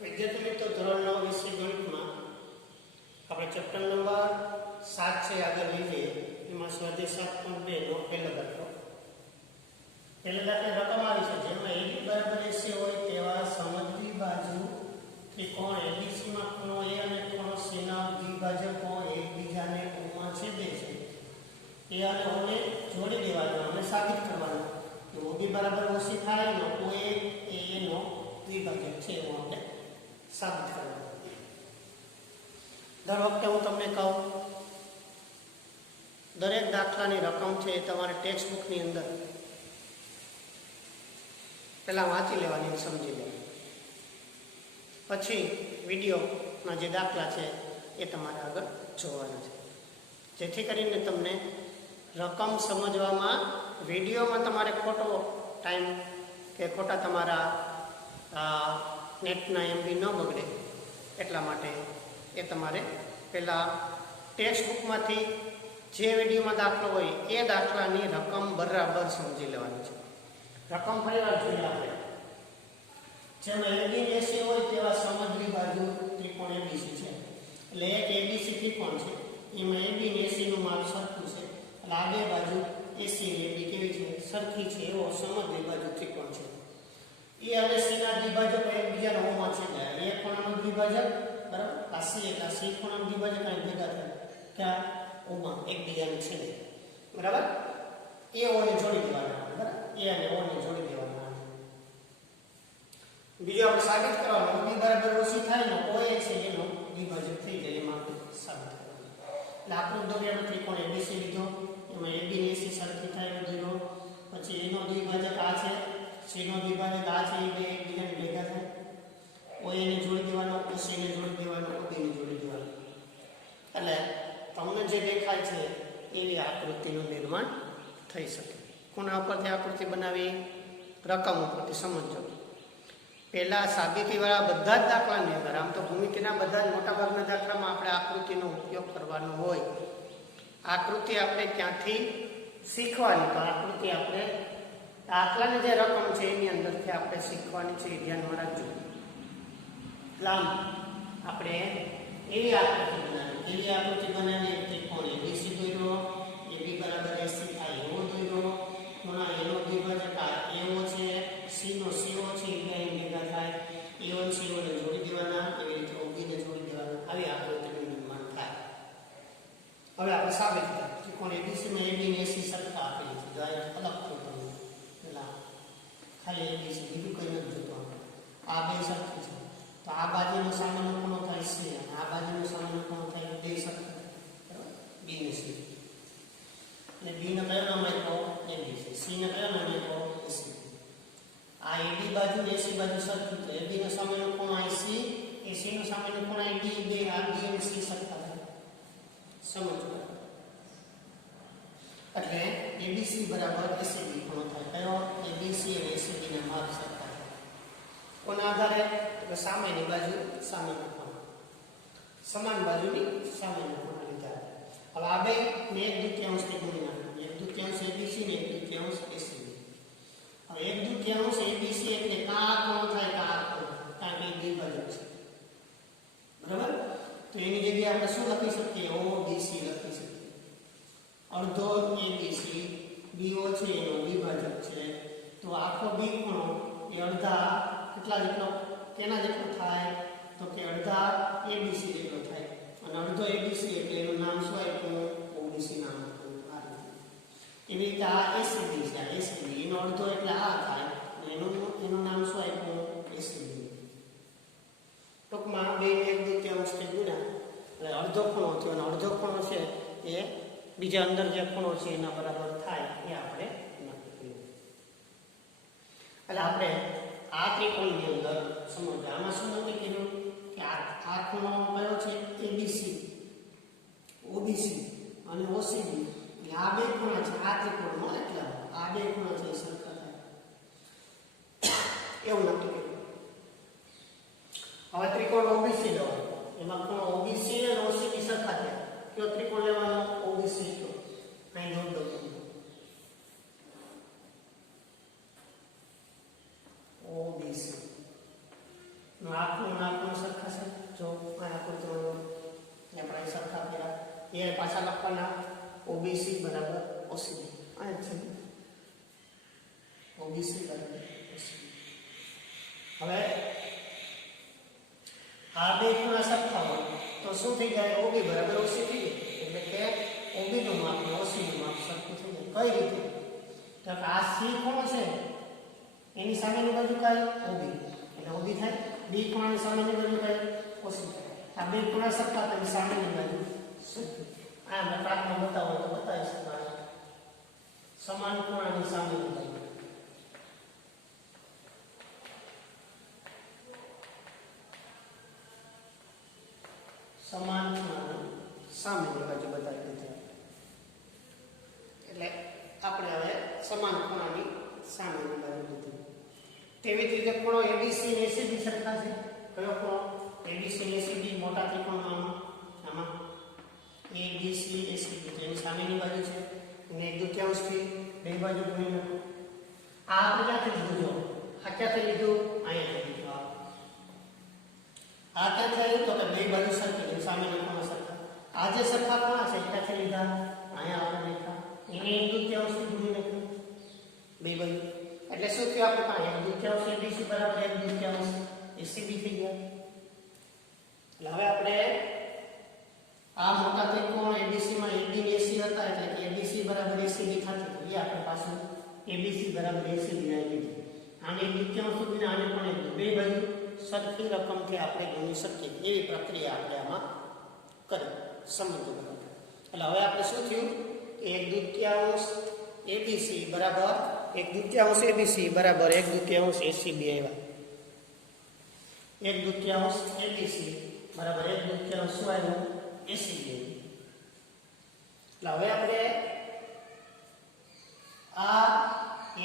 વિદ્યાર્થી મિત્રો ધોરણ 9 વિષય ગણિતમાં આપણે ચેપ્ટર નંબર 7 છે આગળ લઈ જઈએ. એમાં સ્વાધ્યાય 7.2 નો પહેલો દાખલો. પહેલા દાખલે રકમ આવી છે જેમાં AB બરાબર 80 હોય તેવા સમદ્વિ બાજુ ત્રિકોણ ABC માં ખૂણો A અને ખૂણો C ના દ્વિભાજકો એકબીજાને O માં છેદે છે. A અને O ને જોડી દેવાના અને સાબિત કરવાનું કે OB બરાબર OC થાય ને OA એ A નો દ્વિભાજક છે એવું આપણે સાબિત કરવાનું. દર વખતે હું તમને કહું દરેક દાખલાની રકમ છે એ તમારે ટેક્સ્ટ બુકની અંદર પહેલાં વાંચી લેવાની, સમજી લેવાની, પછી વિડીયોના જે દાખલા છે એ તમારે આગળ જોવાના છે, જેથી કરીને તમને રકમ સમજવામાં વિડીયોમાં તમારે ખોટો ટાઈમ કે ખોટા તમારા નેટના MB ન બગડે એટલા માટે એ તમારે પહેલાં ટેક્સ્ટ બુકમાંથી જે વિડીયોમાં દાખલો હોય એ દાખલાની રકમ બરાબર સમજી લેવાની છે. રકમ ફરીવાર જોઈએ આપણે. જેમાં AB 80 હોય તેવા સમદ્વિ બાજુ ત્રિકોણ ABC છે. એટલે એક ABC ત્રિકોણ છે, એમાં AB ને AC નું માપ સરખું છે. એટલે આ બે બાજુ AC ને AB કેવી છે? સરખી છે. એવો સમદ્વિ બાજુ ત્રિકોણ છે. એ અને C ના દ્વિભાજક એકબીજાના O માં છેદે. એ ખૂણાનું દ્વિભાજક બરાબર, આ C એટલે C ખૂણાનું દ્વિભાજક અહીં ભેગા થાય ત્યાં O માં એકબીજાને છેદે બરાબર. એ O ને જોડી દેવાના બરાબર, એ અને O ને જોડી દેવાના. બીજું આપણે સાબિત કરવાનું OB બરાબર OC થાય ને OA છે એનો દ્વિભાજક થઈ જાય એમાં આપણે સાબિત કરવાનું. એટલે આપણું દોરેલો ત્રિકોણ ABC લીધો, એમાં AB ને AC સરખી થાય એવો દોર્યો. પછી એનો દ્વિભાજક આ છે, C નો દ્વિભાજક આ છે, એ બે એકબીજાને ભેગા થાય. OA ને જોડી દેવાનો, OC ને જોડી દેવાનો, OB ને જોડી દેવાનો. એટલે તમને જે દેખાય છે એવી આકૃતિનું નિર્માણ થઈ શકે. કોના ઉપરથી આકૃતિ બનાવી? રકમ ઉપરથી. સમજો પહેલા સાબિતીવાળા બધા જ દાખલાની અંદર, આમ તો ભૂમિતિના બધા જ મોટાભાગના દાખલામાં આપણે આકૃતિનો ઉપયોગ કરવાનો હોય. આકૃતિ આપણે ક્યાંથી શીખવાની? તો આકૃતિ આપણે દાખલાની જે રકમ છે એની અંદરથી આપણે શીખવાની છે, એ ધ્યાનમાં રાખજો. લાંબ આપણે એવી આકૃતિ બનાવી એક ત્રિકોણ ABC દોર્યો, AB બરાબર 80 થાય એવો દોર્યો. ખૂણા એનો દ્વિભાજક આ AO છે, C નો CO છે, એ બે ભેગા થાય. AO ને CO ને જોડી દેવાના, એવી રીતે OB ને જોડી દેવાના. આવી આકૃતિનું નિર્માણ થાય. હવે આપણે સાબિત કરીએ. ત્રિકોણ ABC માં AB ને AC સરખા આપેલી છે. જો અલગ થઈ પેલા ખાલી ABC, બીજું કંઈ નથી જોતું. આ બે સરખી છે તો આ બાજુનો સામેનો ખૂણો થાય C અને આ બાજુનો સામેનો ખૂણો થાય બે સરખા બરાબર, B ને C. અને B નો કયો નામ આપ્યો? ABC. C ને કયો નામ આપ્યો? AC. આ AB બાજુ ને AC બાજુ સરખી તો AB નો સામેનો ખૂણો AC, AC નો સામેનો ખૂણો AB, બે આ B અને C સરખા થાય. સમજો એટલે ABC બરાબર ACB ખૂણો થાય. કયો? ABC અને ACB ના માપ સરખા થાય. કોના આધારે? તો સામેની બાજુ સામેનો ખૂણો, સમાન બાજુની સામેનો ખૂણો લીધા. હવે આ બે ને 1/2 ગુણી નાખો. 1/2 ABC ને 1/2 ACB. હવે 1/2 ABC એટલે આ ખૂણો થાય કે આ ખૂણો, કારણ કે દ્વિભાજક છે બરાબર. તો એની જગ્યાએ આપણે શું લખી શકીએ? OBC લખી શકીએ. અડધો ABC, BO છે એનો દ્વિભાજક છે. તો આખો B ખૂણો એ અડધા કેટલા જેટલો, કેના જેટલો થાય? તો કે અડધા ABC જેટલો થાય. અને અડધો ABC એટલે એનું નામ શું આપ્યું? OBC નામ આપ્યું. આ રીતે એવી રીતે આ ACB છે, આ ACB એનો અડધો એટલે આ થાય અને એનું નામ શું આપ્યું? ACB. ટૂંકમાં બે 1/2 થી ગુણ્યા એટલે અડધો ખૂણો થયો અને અડધો ખૂણો છે એ બીજા અંદર જે ખૂણો છે એના બરાબર થાય એ આપણે નક્કી કર્યું. એટલે આપણે આ ત્રિકોણની અંદર સમજો આમાં શું નક્કી કર્યું કે આ ખૂણો કયો છે? ABC, OBC અને OCB. એટલે આ બે ખૂણા છે આ ત્રિકોણમાં, એટલે આ બે ખૂણા છે એ સરખા થાય એવું નક્કી કર્યું. હવે ત્રિકોણ OBC લેવાનો, એમાં ખૂણો OBC અને OCB સરખા થયા. કયો ત્રિકોણ લેવાનો? OBC. તો અહીં નોંધ દઉં OBC નો આ ખૂણો પાછા લખવાના ઓબીસી બરાબર ઓસીબી. આ છે ઓબીસી બરાબર ઓસીબી. હવે આ બે ખૂણા સરખા હોય તો શું થઈ જાય? ઓબી બરાબર ઓસી થઈ જાય. એટલે કે ઓબી નું માપ અને ઓસી નું માપ સરખું થઈ જાય. કઈ રીતે? તો આ સી ખૂણો છે એની સામેની બાજુ કઈ? ઓબી. એટલે ઓબી થાય. બી ખૂણાની સામેની બાજુ કઈ? ઓસી થાય. આ બે ખૂણા સરખા તો સામેની બાજુ સરખી. આ મેં પ્રાર્થના બતાવો તો બતાવી શકાય. સમાન ખૂણાની સામેની બાજુ સમાન ખૂણાની સામેની બાજુ બતાવી દીધી. એટલે આપણે હવે સમાન ખૂણાની સામેની બાજુ લીધી. તેવી જ રીતે ખૂણો એબીસી અને એસીબી સરખા છે. કયો ખૂણો? એબીસી અને એસીબી મોટા ત્રિકોણમાં આમાં એબીસી એસીબી તેની સામેની બાજુ છે અને 1/2 થી બે બાજુ ગુણી નાખો. આ આપણે ક્યાંથી લીધું? જો આ ક્યાંથી લીધું? અહીંયાથી લીધું. આ ક્યાંથી આવ્યું? તો કે બે બાજુ સરખી છે, સામેના ખૂણા સરખા. આ જે સરખા ખૂણા છે ક્યાંથી લીધા? અહીંયા આપણે લીધા. એને 1/2 થી ગુણી નાખ્યું બે બાજુ. એટલે શું થયું? આપણે પાસે 1/2 એબીસી બરાબર 1/2 એસીબી થઈ ગયા. એટલે હવે આપણે આ મોટા ત્રિકોણ એબીસી માં એબી અને એસી હતા એટલે કે એબીસી બરાબર એસીબી થતું. એ આપણે પાછું એબીસી બરાબર એસીબી આવી દીધું. આને 1/2 સુધી આને પણ બે બાજુ સરખી રકમથી આપણે ગણી શકીએ એવી પ્રક્રિયા આપણે આમાં કરી સમજવું. એટલે હવે આપણે શું થયું? 1/2 એબીસી બરાબર 1/2 એબીસી બરાબર 1/2 એસીબી આવ્યા. 1/2 એબીસી બરાબર 1/2 શું આવ્યું? એસીબી. એટલે હવે આપણે આ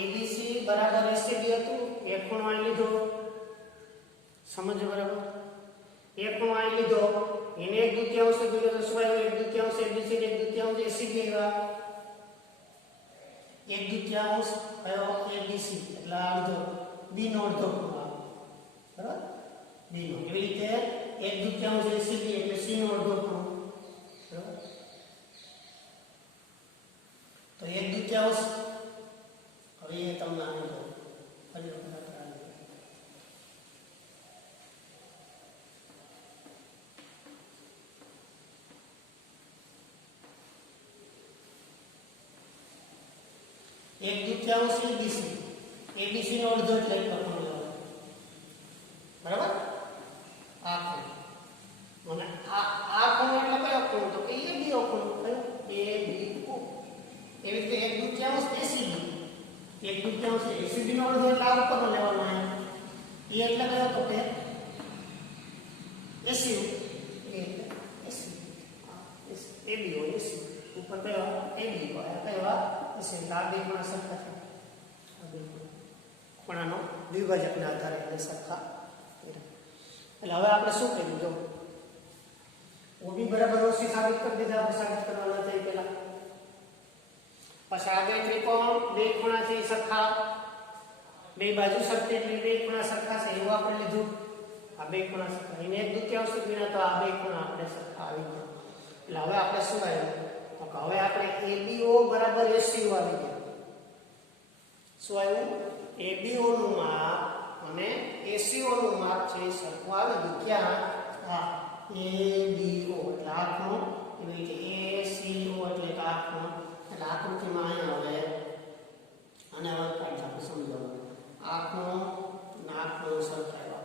એબીસી બરાબર એસીબી હતું. એક ખૂણો અહીં લીધો, સમજો બરાબર? એક ખૂણો અહીં લીધો, એને 1/2 સુધી તો શું આવ્યું? 1/2 એબીસી ને 1/2 એસીબી આવ્યા. 1/2 કયો? એબીસી એટલે અડધો, બી નો અડધો ખૂણો બરાબર? બી નો. એવી રીતે 1/2 એસીબી એટલે સી નો અડધો ખૂણો બરાબર? તો 1/2 હવે એ તમને આનો જો ફરી વખત એક દુત્યાંશ એબીસી. એબીસી નો અડધો એટલે ખૂણો બરાબર? આ ખૂણો અને આ ખૂણો એટલે કયો ખૂણો? તો કે એ બીઓ ખૂણો. કયો? એ બીઓ. એવી રીતે 1/2 એસીબી. 1/2 એસીબી નો અડધો એટલે આ ઉપરનો લેવાનો આવે. એ એટલે કયો? તો કે એસી. એ એટલે એસી. એ બીઓ એસી ઉપર કયો? એ બીઓ. કયો? એસી. આ બે ખૂણા સરખા છે. આ બે ખૂણાનો દ્વિભાજકના આધારે આપણે સરખા. એટલે હવે આપણે શું કર્યું? જો ઓબી બરાબર ઓસી સાબિત કરી દીધા. આપણે સાબિત કરવાના છે પહેલા. પછી આ બે ત્રિકોણ બે ખૂણા છે સરખા, બે બાજુ સરખી એટલે બે ખૂણા સરખા છે એવું આપણે લીધું. આ બે ખૂણા સરખા, એને 1/2 સુધીના તો આ બે ખૂણા આપણે સરખા આવી ગયા. એટલે હવે આપણે શું આવ્યું? તો હવે આપણે એબીઓ બરાબર એસીઓ આવી ગયા. શું આવ્યું? એબીઓ નું માપ અને એસીઓ નું માપ છે સરખું આવી ગયું. ક્યાં? હા, એબીઓ એટલે આ ખૂણો, એવી રીતે એસીઓ એટલે કે આ ખૂણો. એટલે આકૃતિમાં અહીંયા હવે અને હવે કાઢી આપણે સમજાવવાનું. આ ખૂણો અને આ ખૂણો સરખા.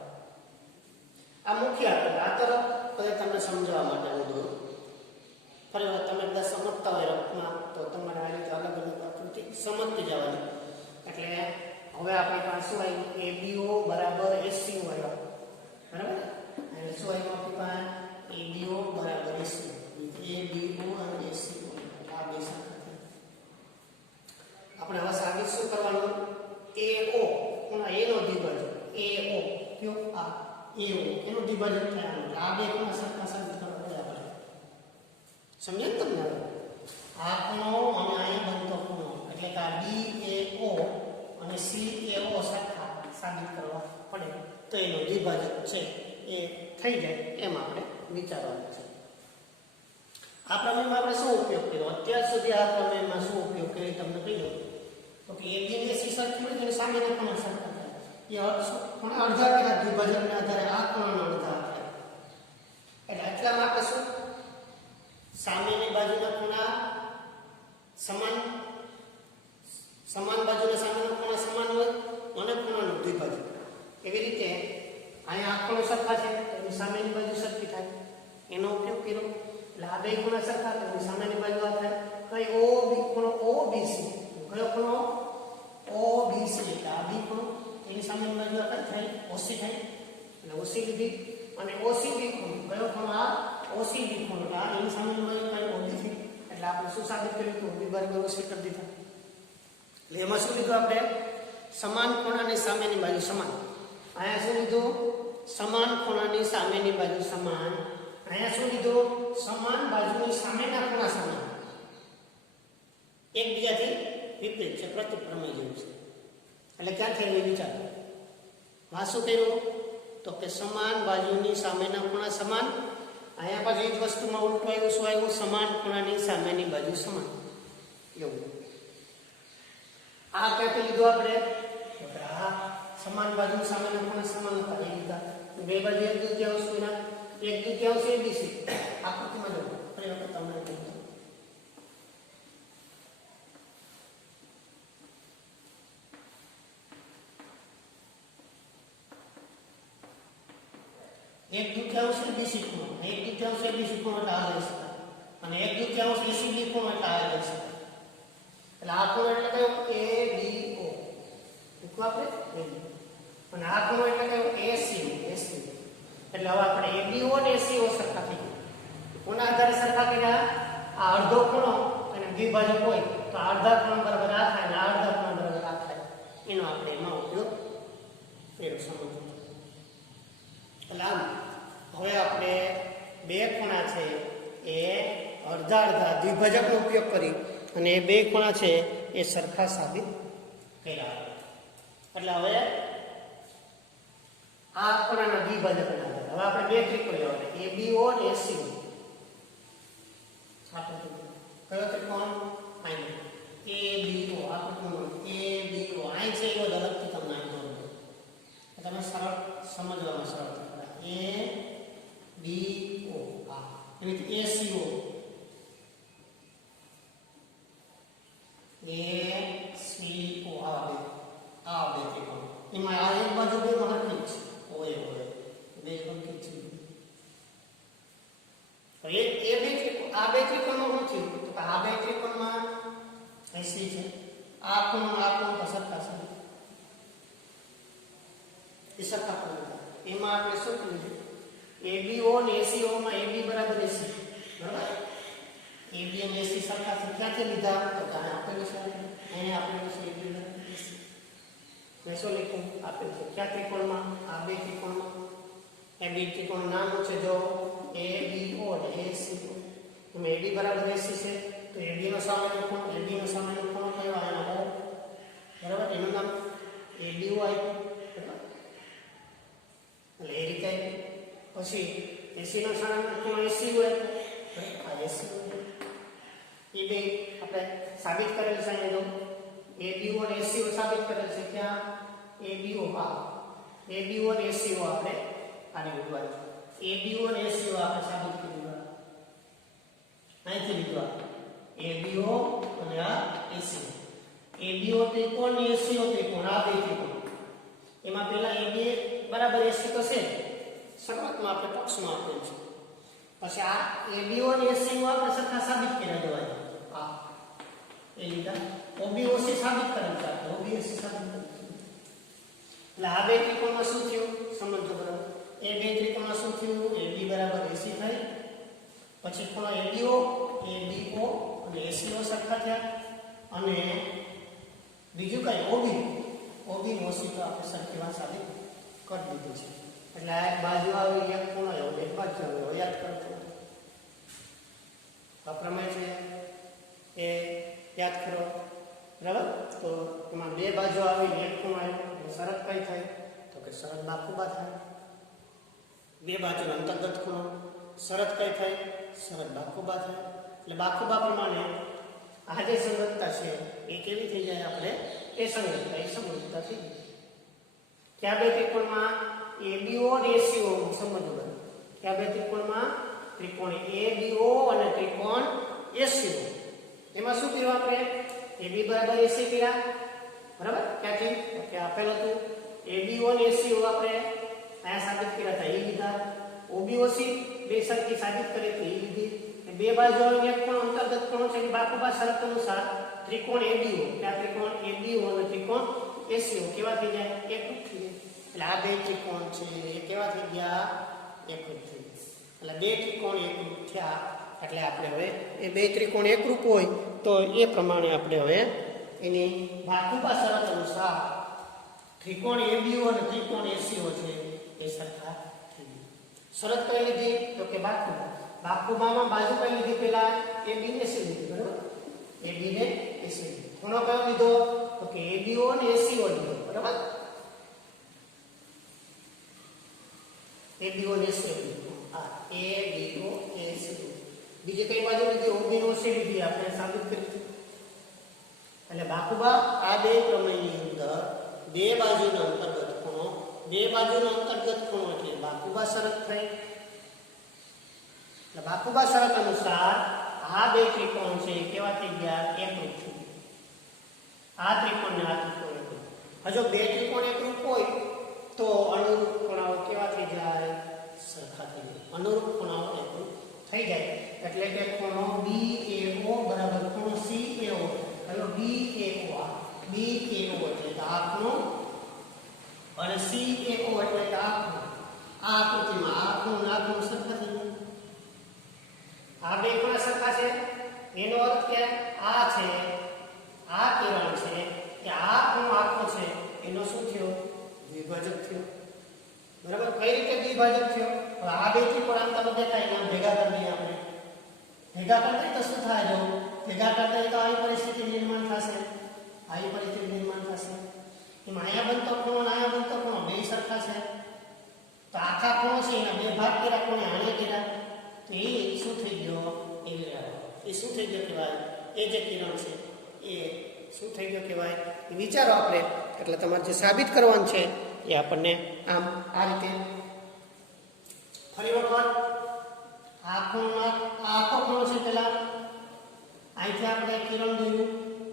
આ મુખ્ય આ તરફ બધા તમને સમજાવવા માટે બધું ફરી વાર તમે બધા સમજતા હોય રફમાં તો તમારે આ રીતે અલગ અલગ આકૃતિ સમજતી જવાની. એટલે હવે આપણી પાસે શું આવ્યું? એબીઓ બરાબર એસીઓ આવ્યા બરાબર? એટલે શું આવ્યું આપણી પાસે? એબીઓ બરાબર એસીઓ. એબીઓ અને એસીઓ આ બે સરખા. આપણે હવે સાબિત શું કરવાનું? એઓ ખૂણા એ નો દ્વિભાજક. એઓ કયો? આ એઓ એનો દ્વિભાજક થાય. આ બે ખૂણા સરખા સાબિત કરવા પડે આપણે. સમજ્યા ને તમને? આ ખૂણો અને અહીં બનતો ખૂણો એટલે કે આ બીએઓ અને સીએઓ સરખા સાબિત કરવા પડે તો એનો દ્વિભાજક છે એ થઈ જાય એમ આપણે વિચારવાનું છે. આ પ્રમેયમાં આપણે શું ઉપયોગ કર્યો? અત્યાર સુધી આ પ્રમેયમાં શું ઉપયોગ કર્યો તમને કહી દઉં. તો કે AB ની AC સરખી હોય તો સામેના ખૂણા સરખા થાય. એ અડધા પેલા દ્વિભાજકના આધારે આ ખૂણાનો અડધા થાય. એટલે એટલામાં આપણે શું સામેની બાજુના ખૂણા સમાન બાજુના સામેના ખૂણા સમાન હોય અને ખૂણાનું દ્વિભાજક. એવી રીતે અહીંયા આ ખૂણો સરખા છે તો એની સામેની બાજુ સરખી થાય, એનો ઉપયોગ કર્યો. એટલે આ બે ખૂણા સરખા તો એની સામેની બાજુ આ થાય. કઈ OB ખૂણો OBC, કયો ખૂણો OBC, એટલે આ બી ખૂણો એની સામેની બાજુ આ કઈ થાય OC થાય. એટલે OC લીધી અને OCB ખૂણો, કયો ખૂણો આ OCB ખૂણો, આ એની સામેની બાજુ કઈ OB થઈ. એટલે આપણે શું સાબિત કર્યું? તો OB બરાબર OC કરી દીધા. એટલે એમાં શું લીધું આપણે? સમાન ખૂણાની સામેની બાજુ સમાન. અહીંયા શું લીધું? સમાન ખૂણાની સામેની બાજુ સમાન. અહીંયા શું લીધું? સમાન બાજુની સામેના ખૂણા સમાન. એકબીજાથી વિપરીત છે, પ્રતિપ્રમેય જેવું છે. એટલે ક્યાંથી એ વિચાર આ શું કર્યું? તો કે સમાન બાજુની સામેના ખૂણા સમાન. અહીંયા પાછું એ જ વસ્તુમાં ઉલટું આવ્યું. શું આવ્યું? સમાન ખૂણાની સામેની બાજુ સમાન. એવું આ ક્યાંથી લીધું આપણે? આ સમાન બાજુ સામેના ખૂણા સમાન હતા એ લીધા. બે બાજુ એક દૂતીયાંશ વિના એક દૂતીયાંશ ABC આકૃતિમાં જો ફરી વખત તમને કહું. એક દૂતીયાંશ ABC ખૂણો, એક દૂતીયાંશ ABC ખૂણો એટલે આ લઈ શકાય અને એક દૂતીયાંશ ACB ખૂણો એટલે આ લઈ શકાય. એટલે આ ખૂણો એટલે કયો? ABO. શું આપણે અને આ ખૂણો એટલે કયો? ACO. એટલે હવે આપણે ABO અને ACO સરખા થઈ ગયા. કોના આધારે સરખા કર્યા? આ અડધો ખૂણો અને દ્વિભાજક હોય તો આ અડધા ખૂણા બરાબર આ થાય અને આ અડધા ખૂણા બરાબર આ થાય. એનો આપણે એમાં ઉપયોગ કર્યો સમજો. એટલે આમ હવે આપણે બે ખૂણા છે એ અડધા અડધા દ્વિભાજકનો ઉપયોગ કરી અને એ બે ખૂણા છે એ સરખા સાબિત કર્યા. એટલે હવે આ ખૂણાના દ્વિભાજકના આધારે હવે આપણે બે ત્રિકોણ લેવાના, ABO અને ACO. કયો ત્રિકોણ? ABO. આ ત્રિકોણ ABO અહીં છે એવો અલગથી તમને અહીં દોરો. તમે સરળ સમજવામાં સરળ થાય. ABO એવી રીતે ACO આ બે ત્રિકોણ એમાં આ એક બાજુ બે મહત્વની છે હોય બે મહત્વની છે. તો એ બે ત્રિકોણ આ બે ત્રિકોણમાં શું થયું? તો આ બે ત્રિકોણમાં AC છે, આ ખૂણો સરખા છે એ સરખા ખૂણો. એમાં આપણે શું કર્યું? ABO અને ACO માં AB બરાબર AC, બરાબર? AB અને AC સરખા છે. ક્યાંથી લીધા? તો કે આપેલું છે, અહીંયા આપેલું છે AB બરાબર AC. મેં શું લખ્યું? આપેલું છે. ક્યાં ત્રિકોણમાં? આ બે ત્રિકોણમાં. એ બે ત્રિકોણ નામો છે જો ABO અને ACO. એમાં AB બરાબર AC છે તો AB નો સામેનો ખૂણો કયો? આનો O, બરાબર? એનું નામ ABO આપ્યું. એટલે એ રીતે પછી AC નો સામેનો ખૂણો AC હોય આ AC એ બે આપણે સાબિત કરેલ છે. અહીંયા જો ABO અને ACO સાબિત કરેલ છે. ક્યાં? ABO ABO અને ACO આપણે આની વિભાગ ABO અને ACO આપણે સાબિત કર્યું. અહીંથી લીધું ABO અને આ ACO. ABO ત્રિકોણ અને ACO ત્રિકોણ આ બે ત્રિકોણ. એમાં પહેલા AB બરાબર AC તો છે, શરૂઆતમાં આપણે પક્ષમાં આપેલ છે. પછી આ ABO અને ACO આપણે સરખા સાબિત કર્યા જવાય. આ એ લીધા OBOC સાબિત કરેલ છે. OBOC સાબિત કરેલ છે. એટલે આ બે ત્રિકોણમાં શું થયું સમજો બરાબર? એ બે ત્રિકોણમાં શું થયું? AB બરાબર AC થાય. પછી ખૂણો ABO અને ACO સરખા થયા અને બીજું કઈ OB નો OC તો આપણે સરખી વાત સાબિત કરી દીધું છે. એટલે આ એક બાજુ આવી એક ખૂણો આવ્યો, એક બાજુ આવ્યો, યાદ કરજો. આ પ્રમેય છે એ યાદ કરો, બરાબર? તો એમાં બે બાજુ આવી એક ખૂણો આવ્યો, શરત કઈ થાય? તો કે શરત બાકુબા થાય. બે બાજુ અંતર્ગત ખૂણો શરત કઈ થાય? શરત બાખુબા થાય. એટલે બાખુબા પ્રમાણે આ જે સંગતતા છે એ કેવી થઈ જાય? આપણે એ સંગતતા થઈ જાય. કયા બે ત્રિકોણમાં? ABO અને ACO સમજવું. કયા બે ત્રિકોણમાં? ત્રિકોણ ABO અને ત્રિકોણ ACO. એમાં શું કર્યું આપણે? AB બરાબર AC કર્યા, બરાબર? ક્યાંથી? કે આપેલ હતું ABO અને ACO આપણે આયા સાબિત કર્યા હતા, એ લીધા. OBOC બે સરખી સાબિત કરી હતી, એ લીધી. બે બાજુનો એક કોણ અંતર્ગત કોણ છે? બાખુબા શરત અનુસાર ત્રિકોણ ABO, આ ત્રિકોણ ABO અને ત્રિકોણ ACO કેવા થઈ જાય? એકરૂપ થઈ જાય. એટલે આ બે ત્રિકોણ છે એ કેવા થઈ ગયા? એકરૂપ થઈ ગયા. એટલે બે ત્રિકોણ એકરૂપ થયા. એટલે આપણે હવે એ બે ત્રિકોણ એકરૂપ હોય તો એ પ્રમાણે આપણે હવે એની બાખુબા શરત અનુસાર ત્રિકોણ ABO અને ત્રિકોણ ACO છે એ સરખા થઈ ગયા. શરત કઈ લીધી? તો કે બાખુબા. બાખુબામાં બાજુ કઈ લીધી? પેલા AB ને AC લીધી, બરાબર? AB ને AC લીધી. કોનો કયો લીધો? તો કે ABO અને ACO લીધો, બરાબર? ABO અને ACO લીધો. આ ABO ACO. બીજી કઈ બાજુ લીધી? OB નો AC લીધી, આપણે સાબિત કરી. એટલે બાખુબા આ બે પ્રમેયની અંદર બે બાજુનો અંતર્ગત ખૂણો, બે બાજુનો અંતર્ગત ખૂણો એટલે બાખુબા શરત થઈ. એટલે બાખુબા શરત અનુસાર આ બે ત્રિકોણ છે કેવા થઈ ગયા? એકરૂપ થઈ ગયા. આ ત્રિકોણ ને આ ત્રિકોણ એકરૂપ. હજો બે ત્રિકોણ એકરૂપ હોય તો અનુરૂપ ખૂણાઓ કેવા થઈ જાય? સરખા થઈ જાય. અનુરૂપ ખૂણાઓ એકરૂપ થઈ જાય. એટલે કે ખૂણો BAO બરાબર ખૂણો CAO. કયો? BAO. આ BAO એટલે આ ખૂણો અને CAO એટલે આ ખૂણો. આ આકૃતિમાં આ ખૂણો આ ખૂણો સરખા થઈ જાય. આ બે ખૂણા સરખા છે એનો અર્થ કે આ છે આ કિરણ છે કે આ ખૂણો આખો છે એનો શું થયો? દ્વિભાજક થયો, બરાબર? કઈ રીતે દ્વિભાજક થયો? હવે આ બે ત્રિકોણ આમ તમે દેખાય એના ભેગા કરી દઈએ. આપણે ભેગા કરતા તો શું થાય? જો ભેગા કરતા તો આવી પરિસ્થિતિ નિર્માણ થશે, આવી પરિસ્થિતિ નિર્માણ થશે. એમાં અહીંયા બનતો ખૂણો અને અહીંયા બનતો ખૂણો બે સરખા છે તો આખા ખૂણો છે એના બે ભાગ કર્યા, ખૂણે આને કર્યા તો એ શું થઈ ગયો? એ શું થઈ ગયો કહેવાય? એ જે કિરણ છે એ શું થઈ ગયો કહેવાય? એ વિચારો આપણે. એટલે તમારે જે સાબિત કરવાનું છે એ આપણને આમ આ રીતે ફરી વખત આ આખો ખૂણો છે. પેલા અહીંથી આપણે કિરણ જોયું,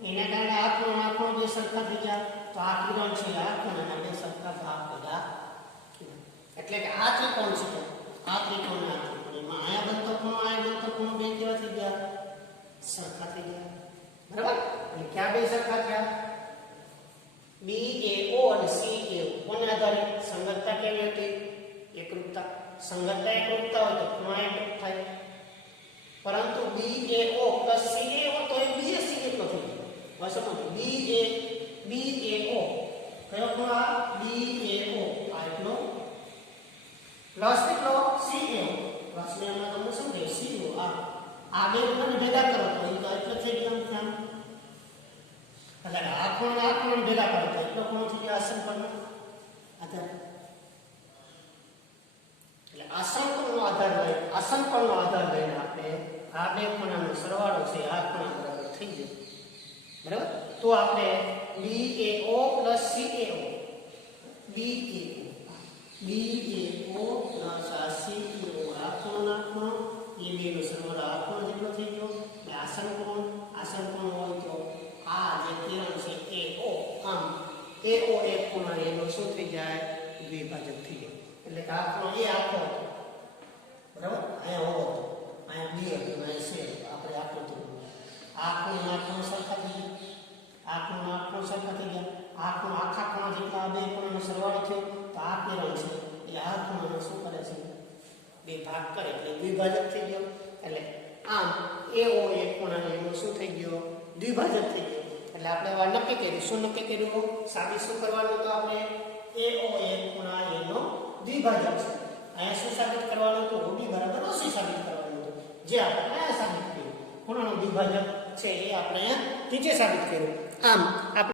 એના કારણે આ ખૂણો બે સરખા થઈ ગયા તો આ કિરણ છે આ ખૂણાના બે સરખા ભાગ બધા. એટલે કે આ ત્રિકોણ છે, આ ત્રિકોણ આ ત્રિકોણ એમાં આયા બનતો ખૂણો બે કેવા થઈ ગયા? સરખા થઈ ગયા, બરાબર? એટલે ક્યાં બે સરખા થયા? BAO અને CAO. કોને આધારે? સંગતતા કેવી હતી? એકરૂપતા. સંગતતા એકરૂપતા હોય તો ખૂણા એકરૂપ થાય. પરંતુ BAO પ્લસ CAO તો એ BAC કેટલો થઈ ગયો? બસ સમજો. BAO કયો ખૂણો? BAO આ એટલો પ્લસ કેટલો? CAO પ્લસ ને અમે તમને સમજાય CO. આ બે ખૂણાને ભેગા કરો તો એ તો એટલો થઈ ગયો આમ. એટલે આ ખૂણો ભેગા કરો તો એટલો ખૂણો થઈ ગયો આસનકોણનો આધાર. એટલે આસનકોણનો આધાર લઈને આપણે આ બે ખૂણાનો સરવાળો છે આ ખૂણા બરાબર થઈ જાય, બરાબર? તો આપણે BAO plus CAO plus CAO આ ખૂણો એ બે નો સરવાળો આ ખૂણો જેટલો થઈ ગયો. આસનકોણ હોય તો આ જે કિરણ છે AO આમ AO એક ખૂણા એનો શું થઈ જાય? દ્વિભાજક થઈ જાય. એટલે કે આ ખૂણો એ આખો હતો, બરાબર? અહીંયા O હતો, અહીંયા B હતો, અહીંયા C હતો. આપણે આકૃતિ આ ખૂણો સરખા થઈ ગયા, આ ખૂણો સરખા થઈ ગયા. આ ખૂણો આખા ખૂણા જેટલા બે ખૂણાનો સરવાળો થયો તો આ કિરણ છે એ આ ખૂણાનો શું કરે છે? બે ભાગ કરે એટલે દ્વિભાજક થઈ ગયો. એટલે આમ AO એક ખૂણાનો એનો શું થઈ ગયો? દ્વિભાજક થઈ ગયો. એટલે આપણે હવે નક્કી કર્યું. શું નક્કી કર્યું? સાબિત શું કરવાનું? તો આપણે AO એક ખૂણા એનો દ્વિભાજક છે. અહીંયા શું સાબિત કરવાનું? તો OB બરાબર OC સાબિત કરવાનું હતું, જે આપણે અહીંયા સાબિત કર્યું. ખૂણાનો દ્વિભાજક છે એ આપણે અહીંયા નીચે સાબિત કર્યું. આમ આપણે